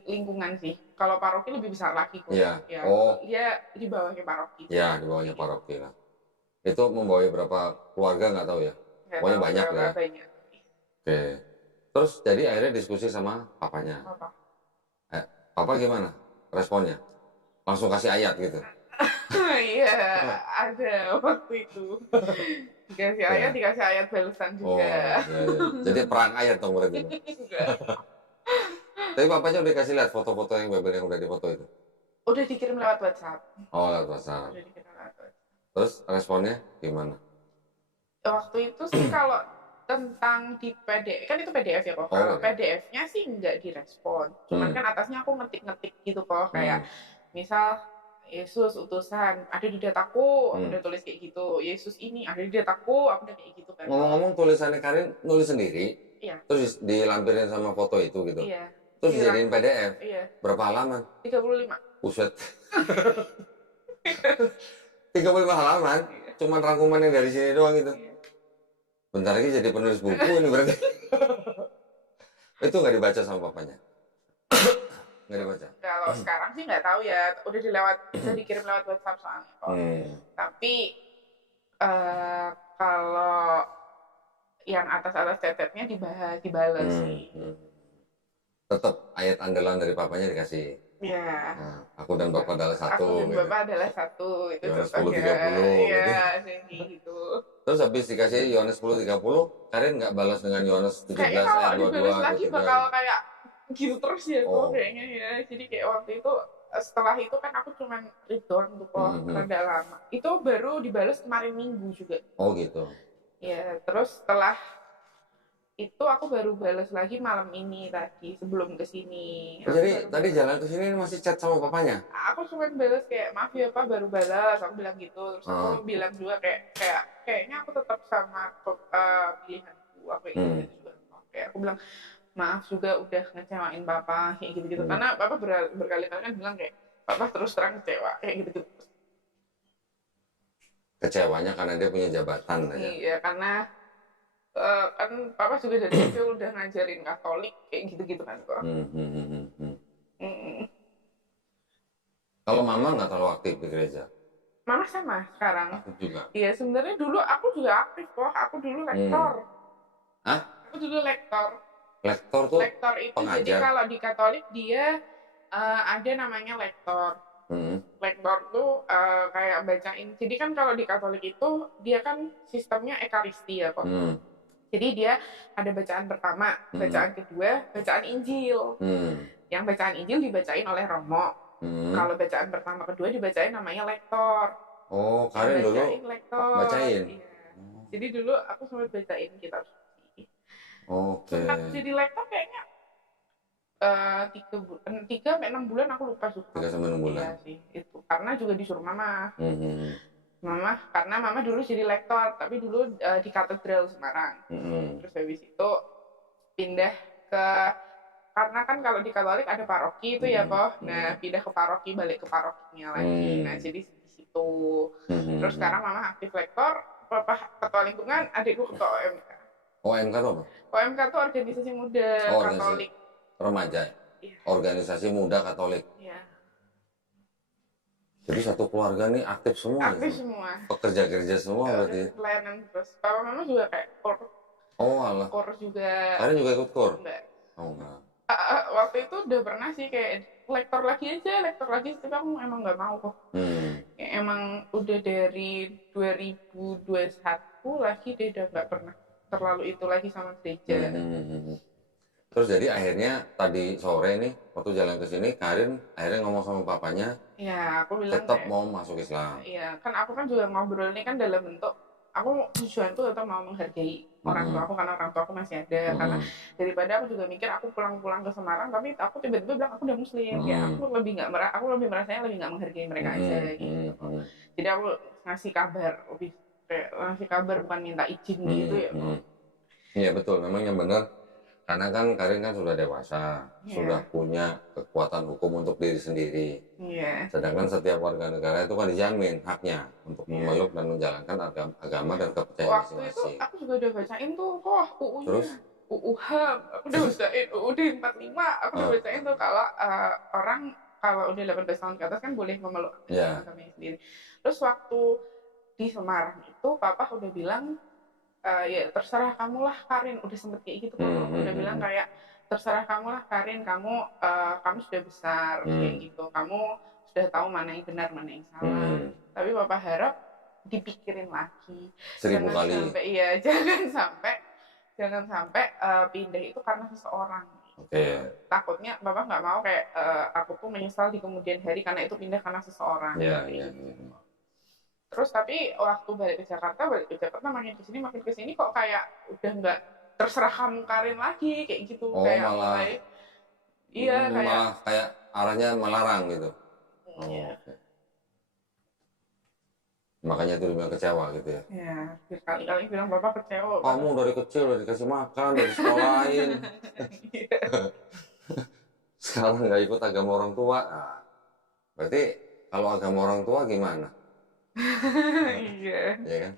lingkungan sih. Kalau paroki lebih besar lagi kok. Iya. Ya, Oh. dia di bawahnya paroki. Ya, di bawahnya paroki lah. Itu membawa berapa keluarga nggak tahu ya? Nggak Pokoknya tahu banyak berapa lah. banyak. Oke. Terus jadi akhirnya diskusi sama papanya. Apa? Papa gimana responnya? Langsung kasih ayat gitu? Iya, ada waktu itu. Dikasih ayat balasan Oh, juga. iya. Jadi perang ayat dong berarti. Juga. Tapi papanya udah kasih lihat foto-foto yang Bible yang udah difoto itu? Udah dikirim lewat WhatsApp. Oh, lewat WhatsApp. Udah dikirim lewat WhatsApp. Terus responnya gimana? Waktu itu sih kalau tentang di PDF, kan itu PDF ya kok. Oh, Kalau iya. PDF-nya sih nggak direspon. Cuman kan atasnya aku ngetik-ngetik gitu kok. Kayak misal Yesus utusan, ada di dataku, aku udah tulis kayak gitu. Yesus ini ada di dataku, aku udah kayak gitu kan. Ngomong-ngomong, tulisannya Karin nulis sendiri, Iya, terus dilampirin sama foto itu gitu. iya. Terus dijadiin PDF. Iya, Berapa halaman? 35. Buset. 35 halaman, cuman rangkuman yang dari sini doang itu. Iya. Bentar lagi jadi penulis buku ini berarti. Itu nggak dibaca sama papanya? Nggak dibaca? Kalau sekarang sih nggak tahu ya, udah bisa dikirim lewat WhatsApp soalnya kok. Tapi kalau yang atas-atas tetetnya dibales sih. Tetap ayat andalan dari papanya dikasih. Ya. Nah, aku dan bapak adalah satu. Aku dan bapak adalah satu. Itu Yohanes contohnya. 10:30. Iya, gitu. Terus habis dikasih Yohanes 10:30, Karin nggak balas dengan Yohanes 17 Kayaknya kalau ayat 22 dibalas atau lagi 3. bakal kayak gitu terus ya kok Oh. kayaknya ya. Jadi kayak waktu itu setelah itu kan aku cuman read doang tuh kok rada lama. Itu baru dibalas kemarin Minggu juga. Oh gitu. Ya, terus setelah itu aku baru balas lagi malam ini tadi sebelum kesini. Jadi tadi jalan ke sini masih chat sama papanya? Aku cuma balas kayak maaf ya Pak baru balas, aku bilang gitu. Terus aku bilang juga kayaknya aku tetap sama pilihanku apa gitu juga. Kayak aku bilang maaf juga udah ngecewain Papa kayak gitu-gitu. Karena Papa berkali-kali kan bilang kayak Papa terus terang kecewa kayak gitu-gitu. Kecewanya karena dia punya jabatan aja. Iya, karena kan Papa juga dari kecil udah ngajarin Katolik kayak gitu-gitu kan kok. Kalau mama nggak terlalu aktif di gereja? Mama sama sekarang. Aktif juga. Iya, sebenarnya dulu aku juga aktif kok. Aku dulu lektor. Hah? Aku dulu lektor. Lektor tuh Lektor itu pengajar. jadi kalau di Katolik dia ada namanya lektor. Lektor tuh kayak bacain. Jadi kan kalau di Katolik itu dia kan sistemnya ekaristi ya kok. Jadi dia ada bacaan pertama, bacaan kedua, bacaan Injil. Yang bacaan Injil dibacain oleh Romo. Kalau bacaan pertama kedua dibacain namanya lektor. Oh, Karin dulu lektor. bacain. Iya. Jadi dulu aku sempat bacain kitab suci. Oke. Sempat jadi lektor kayaknya 3-6 bulan aku lupa juga. 3-6 bulan. Iya sih, itu karena juga disuruh mama. Karena mama dulu jadi lektor, tapi dulu di katedral Semarang. Terus habis itu pindah ke, karena kan kalau di Katolik ada paroki itu ya kok. Nah pindah ke paroki, balik ke parokinya lagi. Nah jadi di situ. Terus sekarang mama aktif lektor, papa ketua lingkungan, adikku ketua OMK. OMK itu apa? OMK itu organisasi muda Katolik. Remaja. Iya. Organisasi muda Katolik. Iya. Jadi satu keluarga nih aktif semua. Aktif semua. Pekerja-kerja semua berarti. Pelayanan terus. Papa mama juga kayak kor. Oh alah. Kor juga. Kalian juga ikut kor? Enggak. Oh enggak. Waktu itu udah pernah sih kayak lektor lagi, tapi aku emang nggak mau kok. Kayak emang udah dari 2021 lagi dia udah nggak pernah terlalu itu lagi sama gereja. Terus jadi akhirnya tadi sore nih waktu jalan ke sini Karin akhirnya ngomong sama papanya. Ya aku bilang tetap mau masuk Islam. Iya kan aku kan juga ngobrol ini kan dalam bentuk aku tujuanku tetap mau menghargai orang tua aku karena orang tua aku masih ada. Karena daripada aku juga mikir aku pulang ke Semarang tapi aku tiba-tiba bilang aku udah muslim. Ya aku lebih merasanya lebih nggak menghargai mereka aja gitu. Jadi aku ngasih kabar bukan minta izin gitu ya. Iya betul, memang yang benar. Karena kan Karin kan sudah dewasa, sudah punya kekuatan hukum untuk diri sendiri. Sedangkan setiap warga negara itu kan dijamin haknya untuk memeluk dan menjalankan agama dan kepercayaan masing-masing. Waktu itu aku juga udah bacain tuh UU-nya. Terus? UU HAM, aku udah bacain UUD 45, aku udah bacain tuh kalau orang kalau udah 18 tahun ke atas kan boleh memeluk agamanya sendiri. Terus waktu di Semarang itu papa udah bilang ya terserah kamu lah Karin, udah sempet kayak gitu kan, udah bilang kayak terserah kamu lah Karin, kamu sudah besar kayak gitu, kamu sudah tahu mana yang benar mana yang salah. Tapi papa harap dipikirin lagi. 1000 kali. Jangan sampai pindah itu karena seseorang. Takutnya papa nggak mau kayak aku tuh menyesal di kemudian hari karena itu pindah karena seseorang. Iya. Terus tapi waktu balik ke Jakarta makin ke sini kok kayak udah nggak terserah kamu Karin lagi kayak gitu, Oh, kayak malah mulai iya kayak malah kayak arahnya melarang gitu. Oh, iya. oke. Makanya itu dibilang kecewa gitu ya. Ya, berkali-kali bilang bapak kecewa Kamu banget. dari kecil udah dikasih makan, udah disekolahin, Iya. sekarang nggak ikut agama orang tua. Nah, berarti kalau agama orang tua gimana? Iya. Ya kan?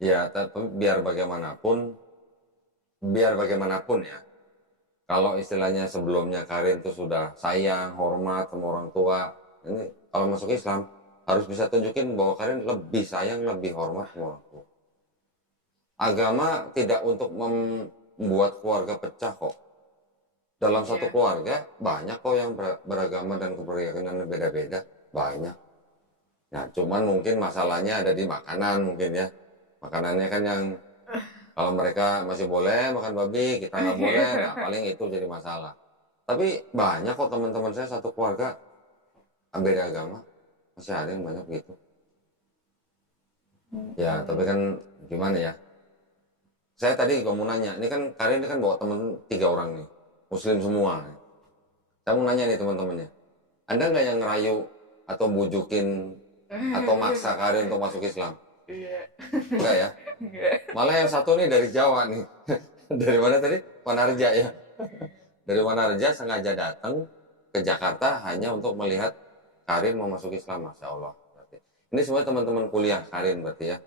Ya, tapi biar bagaimanapun ya. Kalau istilahnya sebelumnya Karin itu sudah sayang, hormat sama orang tua, ini kalau masuk Islam harus bisa tunjukin bahwa Karin lebih sayang, lebih hormat sama orang tua. Agama tidak untuk membuat keluarga pecah kok. Dalam satu Iya. keluarga banyak kok yang beragama dan kepribadian beda-beda, banyak. Nah, cuman mungkin masalahnya ada di makanan mungkin ya. Makanannya kan yang kalau mereka masih boleh makan babi, kita nggak boleh, nah paling itu jadi masalah. Tapi banyak kok teman-teman saya satu keluarga beda agama, masih ada yang banyak gitu. Ya, tapi kan gimana ya? Saya tadi juga mau nanya, ini kan Karin ini kan bawa temen 3 orang nih, Muslim semua. Saya mau nanya nih teman-temannya, Anda nggak yang ngerayu atau bujukin atau maksa Karin untuk masuk Islam? Iya. Enggak ya? Iya. Malah yang satu nih dari Jawa nih. Dari mana tadi? Wanarja ya. Dari Wanarja sengaja datang ke Jakarta hanya untuk melihat Karin mau masuk Islam, Masya Allah. Berarti. Ini semua teman-teman kuliah Karin berarti ya.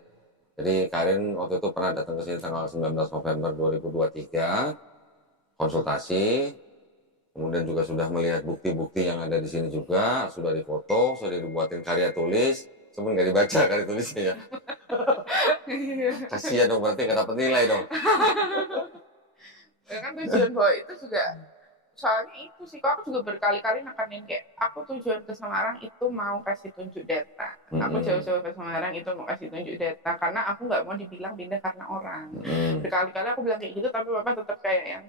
Jadi Karin waktu itu pernah datang ke sini tanggal 19 November 2023, konsultasi, kemudian juga sudah melihat bukti-bukti yang ada di sini juga, sudah difoto, sudah dibuatin karya tulis, cuman nggak dibaca karya tulisnya ya. Iya. Kasihan dong, berarti nggak dapat nilai dong. Ya kan tujuan bawa itu juga soalnya itu sih kok aku juga berkali-kali nekanin kayak aku tujuan ke Semarang itu mau kasih tunjuk data, aku jauh-jauh ke Semarang itu mau kasih tunjuk data karena aku nggak mau dibilang pindah karena orang. Berkali-kali aku bilang kayak gitu tapi bapak tetap kayak yang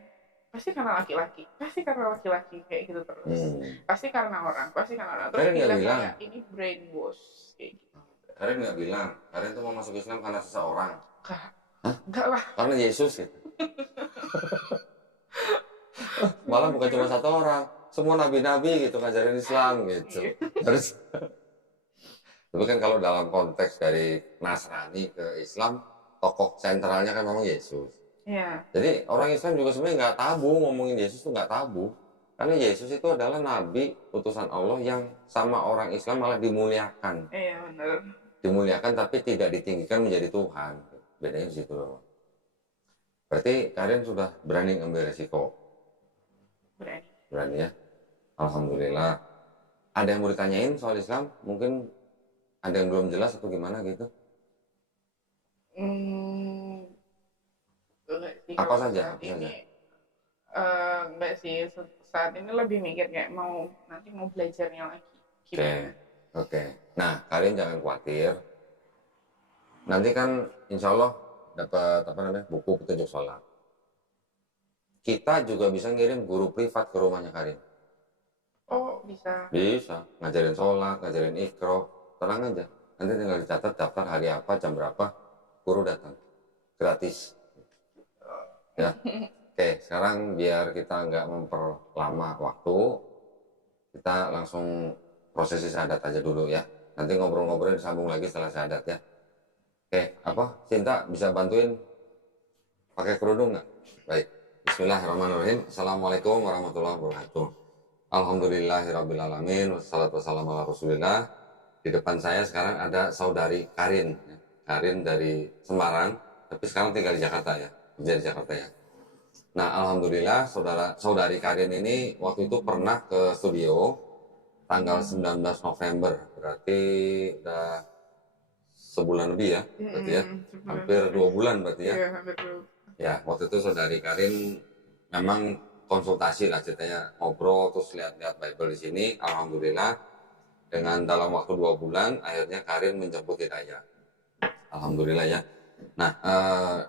pasti karena laki-laki, pasti karena laki-laki kayak gitu terus, pasti karena orang, pasti karena orang, terus Kalian nggak bilang bilang, kayak ini brainwash kayak gitu. Kalian nggak bilang, Kalian tuh mau masuk Islam karena seseorang, Enggak lah. karena Yesus gitu. Malah bukan cuma satu orang, semua nabi-nabi gitu ngajarin Islam gitu. Terus, tapi kan kalau dalam konteks dari Nasrani ke Islam, tokoh sentralnya kan memang Yesus. Iya. Jadi orang Islam juga sebenarnya nggak tabu ngomongin Yesus tuh nggak tabu. Karena Yesus itu adalah nabi utusan Allah yang sama orang Islam malah dimuliakan. Iya benar. Dimuliakan tapi tidak ditinggikan menjadi Tuhan. Bedanya di situ loh. Berarti kalian sudah berani ngambil resiko. Berani. Berani ya. Alhamdulillah. Ada yang mau ditanyain soal Islam? Mungkin ada yang belum jelas atau gimana gitu? Enggak sih, Apa kalau saja? saat Apa ini saja? enggak sih, saat ini lebih mikir kayak nanti mau belajarnya lagi Oke. gimana. Oke. Nah, kalian jangan khawatir. Nanti kan insya Allah dapat apa namanya buku petunjuk sholat. Kita juga bisa ngirim guru privat ke rumahnya Karin. Oh bisa. Bisa ngajarin sholat, ngajarin ikro, tenang aja. Nanti tinggal dicatat daftar hari apa, jam berapa, guru datang gratis. Ya. Oke, sekarang biar kita nggak memperlama waktu, kita langsung prosesi syahadat aja dulu ya. Nanti ngobrol-ngobrol disambung lagi setelah syahadat ya. Oke, apa? Cinta bisa bantuin pakai kerudung nggak? Baik. Bismillahirrahmanirrahim. Assalamualaikum warahmatullahi wabarakatuh. Alhamdulillahirrabbilalamin. Wassalatu wassalamu ala rasulillah. Di depan saya sekarang ada saudari Karin. Karin dari Semarang, tapi sekarang tinggal di Jakarta ya. Kerja di Jakarta ya. Nah, alhamdulillah saudari Karin ini waktu itu pernah ke studio tanggal 19 November. Berarti udah sebulan lebih ya, berarti ya. Hampir 2 bulan berarti ya. Iya, hampir 2. Ya, waktu itu saudari Karin memang konsultasi lah ceritanya, ngobrol terus lihat-lihat Bible di sini. Alhamdulillah dengan dalam waktu 2 bulan akhirnya Karin menjemput hidayah. Alhamdulillah ya. Nah,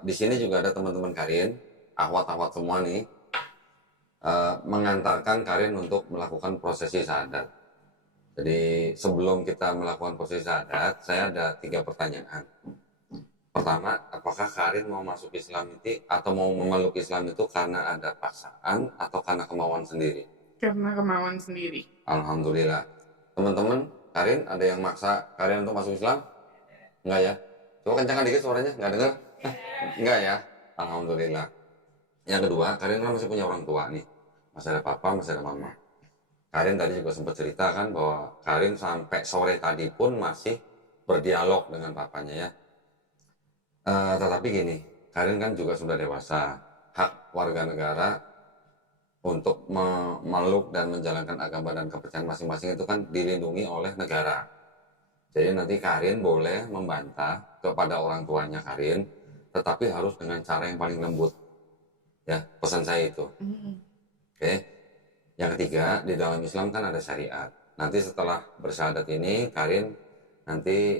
di sini juga ada teman-teman Karin, akhwat-akhwat semua nih, mengantarkan Karin untuk melakukan prosesi syahadat. Jadi sebelum kita melakukan posisi syahadat, saya ada 3 pertanyaan. Pertama, apakah Karin mau masuk Islam itu atau mau memeluk Islam itu karena ada paksaan atau karena kemauan sendiri? Karena kemauan sendiri. Alhamdulillah. Teman-teman, Karin ada yang maksa Karin untuk masuk Islam? Enggak ya? Coba kencangkan dikit suaranya, nggak dengar? Enggak ya? Alhamdulillah. Yang kedua, Karin kan masih punya orang tua nih. Masih ada papa, masih ada mama. Karin tadi juga sempat cerita kan bahwa Karin sampai sore tadi pun masih berdialog dengan papanya ya. Tetapi gini, Karin kan juga sudah dewasa. Hak warga negara untuk memeluk dan menjalankan agama dan kepercayaan masing-masing itu kan dilindungi oleh negara. Jadi nanti Karin boleh membantah kepada orang tuanya Karin, tetapi harus dengan cara yang paling lembut. Ya, pesan saya itu. Oke. Yang ketiga, di dalam Islam kan ada syariat. Nanti setelah bersyahadat ini, Karin nanti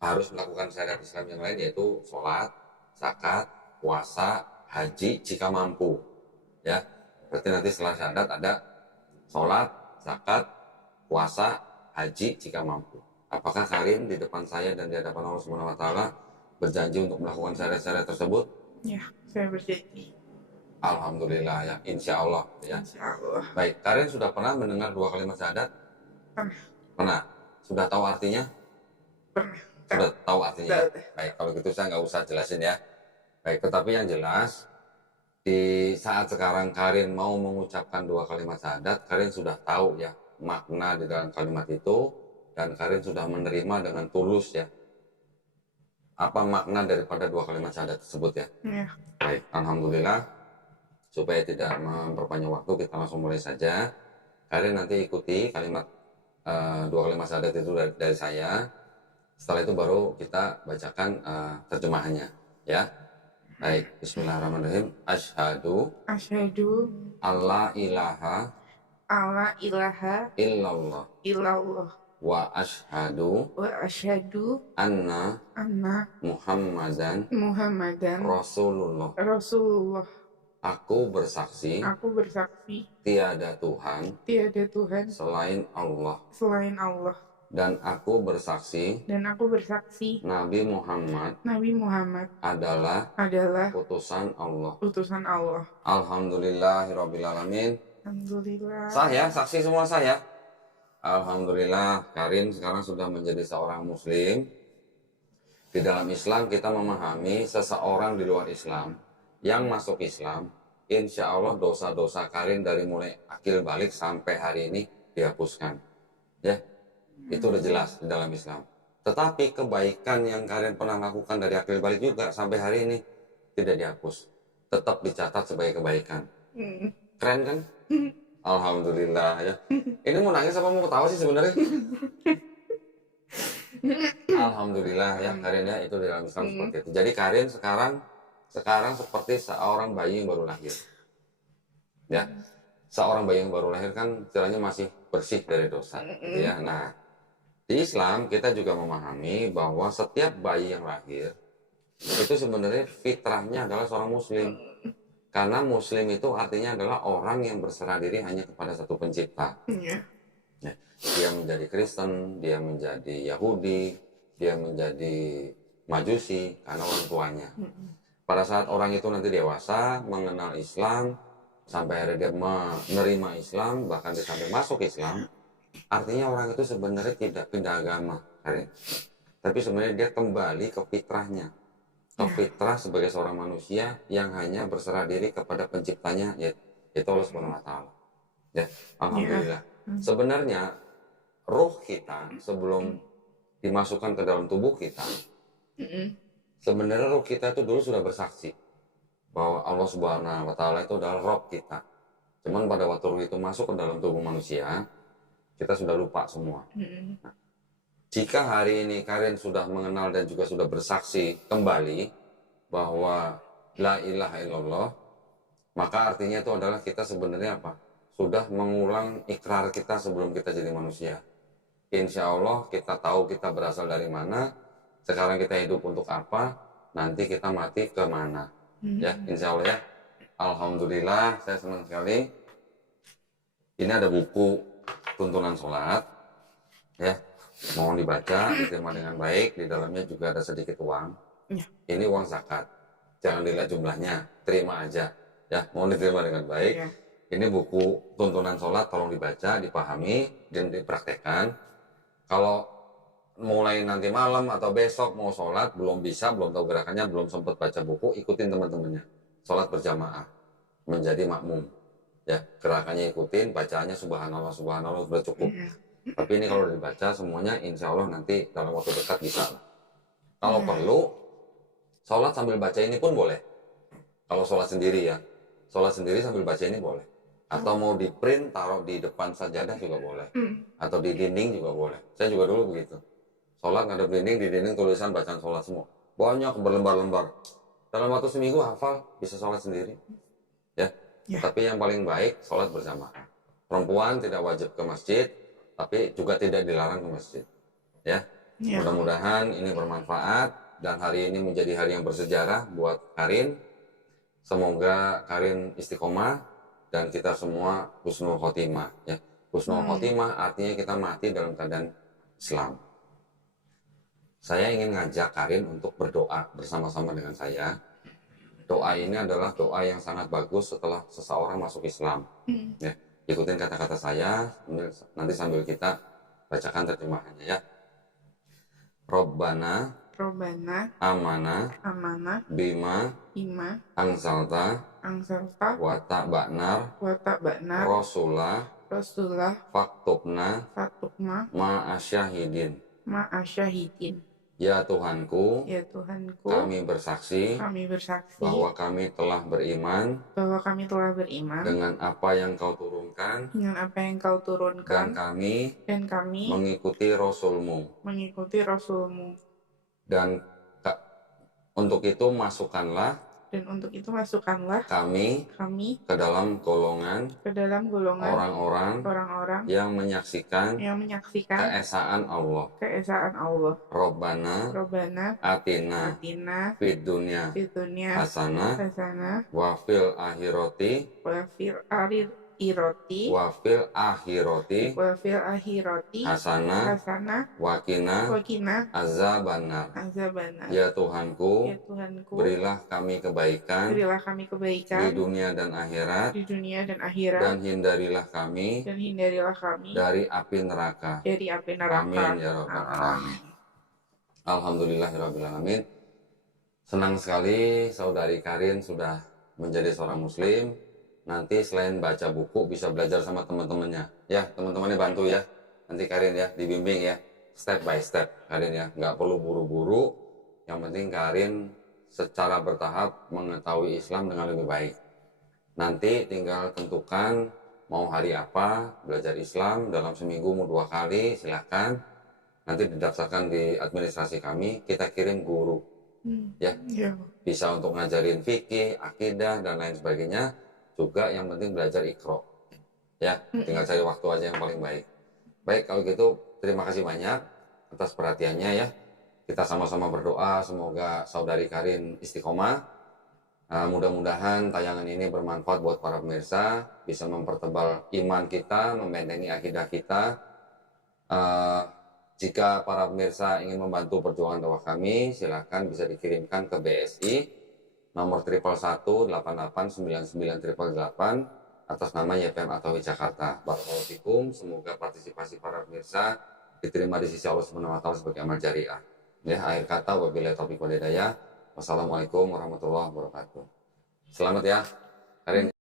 harus melakukan syariat Islam yang lain, yaitu sholat, zakat, puasa, haji jika mampu. Ya, berarti nanti setelah syahadat ada sholat, zakat, puasa, haji jika mampu. Apakah Karin di depan saya dan di hadapan Allah Subhanahu wa Ta'ala berjanji untuk melakukan syariat-syariat tersebut? Ya, saya berjanji. Alhamdulillah ya, insya Allah ya. Insya Allah. Baik, Karin sudah pernah mendengar 2 kalimat syahadat? Pernah. Pernah. Sudah tahu artinya? Pernah. Sudah tahu artinya. Tahu. Baik, kalau gitu saya nggak usah jelasin ya. Baik, tetapi yang jelas di saat sekarang Karin mau mengucapkan 2 kalimat syahadat, Karin sudah tahu ya makna di dalam kalimat itu dan Karin sudah menerima dengan tulus ya apa makna daripada 2 kalimat syahadat tersebut ya. Ya. Baik, alhamdulillah. Supaya tidak memperpanjang waktu, kita langsung mulai saja. Karin nanti ikuti kalimat 2 kalimat syahadat itu dari saya. Setelah itu baru kita bacakan terjemahannya ya. Baik, bismillahirrahmanirrahim. Asyhadu alla ilaha illallah wa asyhadu anna Muhammadan Rasulullah. Aku bersaksi tiada Tuhan selain Allah. Dan aku bersaksi Nabi Muhammad adalah utusan Allah. Alhamdulillahirrabbilalamin. Alhamdulillah. Sah ya, saksi semua sah ya. Alhamdulillah, Karin sekarang sudah menjadi seorang muslim. Di dalam Islam kita memahami seseorang di luar Islam yang masuk Islam, insya Allah dosa-dosa Karin dari mulai akil balik sampai hari ini dihapuskan. Ya, itu udah jelas di dalam Islam. Tetapi kebaikan yang Karin pernah lakukan dari akil balik juga sampai hari ini tidak dihapus. Tetap dicatat sebagai kebaikan. Keren kan? Alhamdulillah ya. Ini mau nangis apa mau ketawa sih sebenarnya? Alhamdulillah ya Karin ya, itu di dalam Islam seperti itu. Jadi Karin sekarang seperti seorang bayi yang baru lahir. Ya. Seorang bayi yang baru lahir kan istilahnya masih bersih dari dosa. Ya. Nah, di Islam kita juga memahami bahwa setiap bayi yang lahir itu sebenarnya fitrahnya adalah seorang muslim. Karena muslim itu artinya adalah orang yang berserah diri hanya kepada satu pencipta. Ya. Dia menjadi Kristen, dia menjadi Yahudi, dia menjadi Majusi karena orang tuanya. Pada saat orang itu nanti dewasa, mengenal Islam, sampai akhirnya dia menerima Islam, bahkan dia sampai masuk Islam, artinya orang itu sebenarnya tidak pindah agama. Tapi sebenarnya dia kembali ke fitrahnya. Ke fitrah sebagai seorang manusia yang hanya berserah diri kepada penciptanya, yaitu Allah Subhanahu wa Ta'ala. Ya, alhamdulillah. Sebenarnya ruh kita sebelum dimasukkan ke dalam tubuh kita, sebenarnya ruh kita itu dulu sudah bersaksi bahwa Allah Subhanahu wa Ta'ala itu adalah Rabb kita. Cuman pada waktu ruh itu masuk ke dalam tubuh manusia, kita sudah lupa semua. Nah, jika hari ini Karin sudah mengenal dan juga sudah bersaksi kembali bahwa la ilaha illallah, maka artinya itu adalah kita sebenarnya apa? Sudah mengulang ikrar kita sebelum kita jadi manusia. Insya Allah kita tahu kita berasal dari mana, sekarang kita hidup untuk apa, nanti kita mati ke mana. Ya, insya Allah ya. Alhamdulillah, saya senang sekali. Ini ada buku tuntunan sholat. Ya, mohon dibaca, diterima dengan baik. Di dalamnya juga ada sedikit uang. Ya. Ini uang zakat. Jangan dilihat jumlahnya, terima aja. Ya, mohon diterima dengan baik. Ya. Ini buku tuntunan sholat, tolong dibaca, dipahami, dan dipraktekkan. Kalau mulai nanti malam atau besok mau sholat, belum bisa, belum tahu gerakannya, belum sempat baca buku, ikutin teman-temannya. Sholat berjamaah, menjadi makmum. Ya, gerakannya ikutin, bacaannya subhanallah, subhanallah, sudah cukup. Ya. Tapi ini kalau udah dibaca semuanya, insya Allah nanti dalam waktu dekat bisa. Kalau Ya. perlu, sholat sambil baca ini pun boleh. Kalau sholat sendiri ya, sholat sendiri sambil baca ini boleh. Atau mau di print, taruh di depan sajadah juga boleh. Atau di dinding juga boleh. Saya juga dulu begitu. Sholat ngadep dinding, di dinding tulisan bacaan sholat semua. Banyak berlembar-lembar. Dalam waktu seminggu hafal, bisa sholat sendiri. Ya. Ya. Tapi yang paling baik, sholat bersama. Perempuan tidak wajib ke masjid, tapi juga tidak dilarang ke masjid. Ya. Ya. Mudah-mudahan ini bermanfaat dan hari ini menjadi hari yang bersejarah buat Karin. Semoga Karin istiqomah dan kita semua husnul khotimah. Ya. Husnul khotimah artinya kita mati dalam keadaan Islam. Saya ingin ngajak Karin untuk berdoa bersama-sama dengan saya. Doa ini adalah doa yang sangat bagus setelah seseorang masuk Islam. Ya. Ikutin kata-kata saya, nanti sambil kita bacakan terjemahannya ya. Robbana Amanah bima Ima angsalta Angsalta watabaknar Watabaknar rasulah Rasulullah faktubna Fatukma ma'asyahidin. Ma'asyahidin. Ya Tuhanku, Ya Tuhanku, kami bersaksi kami bersaksi bahwa kami telah beriman bahwa kami telah beriman dengan apa yang kau turunkan dengan apa yang kau dan turunkan dan kami mengikuti Rasul-Mu. mengikuti Rasul-Mu. Dan untuk itu masukkanlah Dan untuk itu masukkanlah kami kami ke dalam golongan ke dalam golongan orang-orang yang menyaksikan keesaan Allah. Allah. Robbana Robbana atina atina fid dunya fid dunya hasanah hasanah wa fil akhirati wa fil akhirati hasanah hasanah wa qina wa qina azabannar. azabannar. Ya Tuhanku, Ya Tuhanku, berilah kami kebaikan berilah kami di kebaikan dunia dan akhirat di dunia dan akhirat dan hindarilah kami dan hindarilah kami dari api neraka. dari api neraka. Amin ya rabbal alamin. Alhamdulillahirabbil alamin. Senang sekali saudari Karin sudah menjadi seorang muslim. Nanti selain baca buku bisa belajar sama teman-temannya. Ya, teman-temannya bantu ya. Nanti Karin ya dibimbing ya. Step by step Karin ya. Nggak perlu buru-buru. Yang penting Karin secara bertahap mengetahui Islam dengan lebih baik. Nanti tinggal tentukan mau hari apa belajar Islam dalam seminggu mau 2 kali silahkan. Nanti didaftarkan di administrasi kami, kita kirim guru. Ya, Ya. bisa untuk ngajarin fikih, akidah dan lain sebagainya. Juga yang penting belajar Iqra. Ya, tinggal cari waktu aja yang paling baik. Baik, kalau gitu terima kasih banyak atas perhatiannya ya. Kita sama-sama berdoa semoga saudari Karin istiqomah. Mudah-mudahan tayangan ini bermanfaat buat para pemirsa, bisa mempertebal iman kita, membentengi akidah kita. Jika para pemirsa ingin membantu perjuangan dakwah kami, silakan bisa dikirimkan ke BSI nomor 111889988 atas nama YPM Atawi Jakarta. Barakallahu fikum. Semoga partisipasi para pemirsa diterima di sisi Allah Subhanahu wa taala sebagai amal jariah. Ya, akhir kata wabillahi taufiq wal hidayah. Wassalamualaikum warahmatullahi wabarakatuh. Selamat ya, Karin.